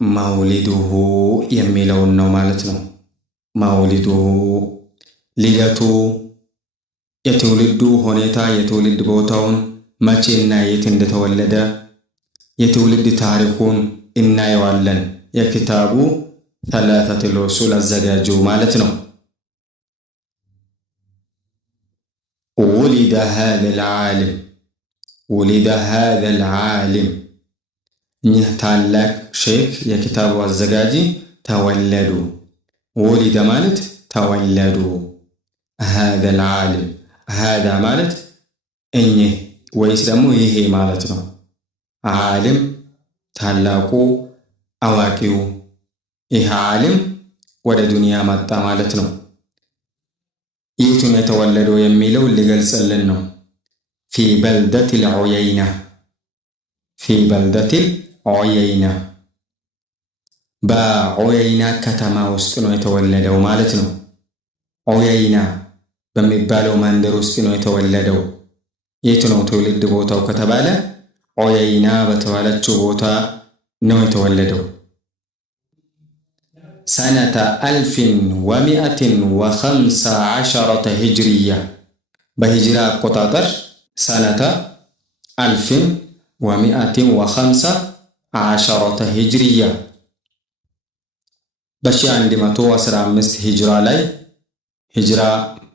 መውሊዱሁ የሚለውን ነው ማለት ነው። መውሊዱሁ ልደቱ የትውልዱ ሁኔታ የትውልድ ቦታውን መቼና የት እንደተወለደ የትውልድ ታሪኩን እናየዋለን። የኪታቡ ሰላሰቱል ኡሱል አዘጋጁ ማለት ነው። ውሊደ ሃዘል ዓሊም ውሊደ ሃዘል ዓሊም እኚህ ታላቅ ሼክ የኪታቡ አዘጋጂ ተወለዱ። ውሊደ ማለት ተወለዱ። ሃዘል ዓሊም ሃዛ ማለት እኚህ ወይስ ደግሞ ይሄ ማለት ነው። ዓሊም ታላቁ አዋቂው፣ ይህ ዓሊም ወደ ዱንያ መጣ ማለት ነው። የቱን የተወለደው የሚለው ሊገልጽልን ነው። ፊ በልደቲል ዑየይና ፊ በልደቲል ዑየይና በዑየይና ከተማ ውስጥ ነው የተወለደው ማለት ነው። ዑየይና በሚባለው መንደር ውስጥ ነው የተወለደው። የቱ ነው ትውልድ ቦታው ከተባለ ዑየይና በተባለችው ቦታ ነው የተወለደው። ሰነተ 1115 ሂጅሪያ በሂጅራ አቆጣጠር ሰነተ 1115 ሂጅሪያ በ1115 ሂጅራ ላይ ሂጅራ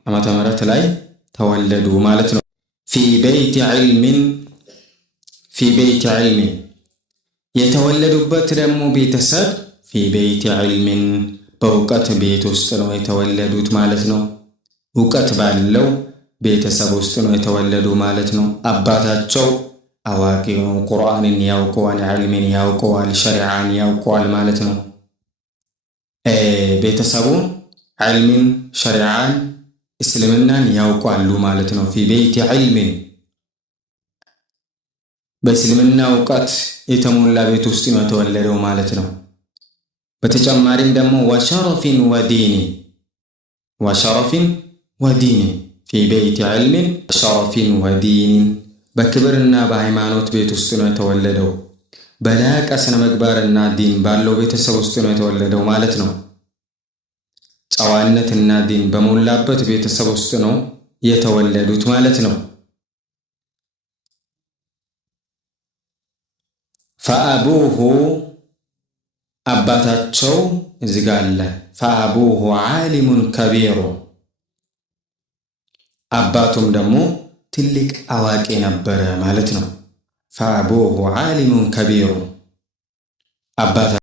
ዓመተ ምህረት ላይ ተወለዱ ማለት ነው። ፊ በይት ዒልሚን የተወለዱበት ደግሞ ቤተሰብ ፊ በይት ዒልሚን በእውቀት ቤት ውስጥ ነው የተወለዱት ማለት ነው። እውቀት ባለው ቤተሰብ ውስጥ ነው የተወለዱ ማለት ነው። አባታቸው አዋቂ ነው፣ ቁርአንን ያውቀዋል፣ ዒልምን ያውቀዋል፣ ሸሪዓን ያውቀዋል ማለት ነው። ቤተሰቡ ዒልምን፣ ሸሪዓን፣ እስልምናን ያውቃሉ ማለት ነው። ፊ በይት ዒልሚን በእስልምና እውቀት የተሞላ ቤት ውስጥ ነው የተወለደው ማለት ነው። በተጨማሪም ደግሞ ወሸረፊን ወዲኒ ፊ በይት ዒልሚን ወሸረፊን ወዲኒን በክብርና በሃይማኖት ቤት ውስጥ ነው የተወለደው። በላቀ ስነ ምግባርና ዲን ባለው ቤተሰብ ውስጥ ነው የተወለደው ማለት ነው። ጨዋነትና ዲን በሞላበት ቤተሰብ ውስጥ ነው የተወለዱት ማለት ነው። ፈአቡሁ አባታቸው እዚህ ጋር አለ። ፈአቡሁ ዓሊሙን ከቢሩ አባቱም ደግሞ ትልቅ አዋቂ ነበረ ማለት ነው። ፈአቡሁ ዓሊሙን ከቢሩ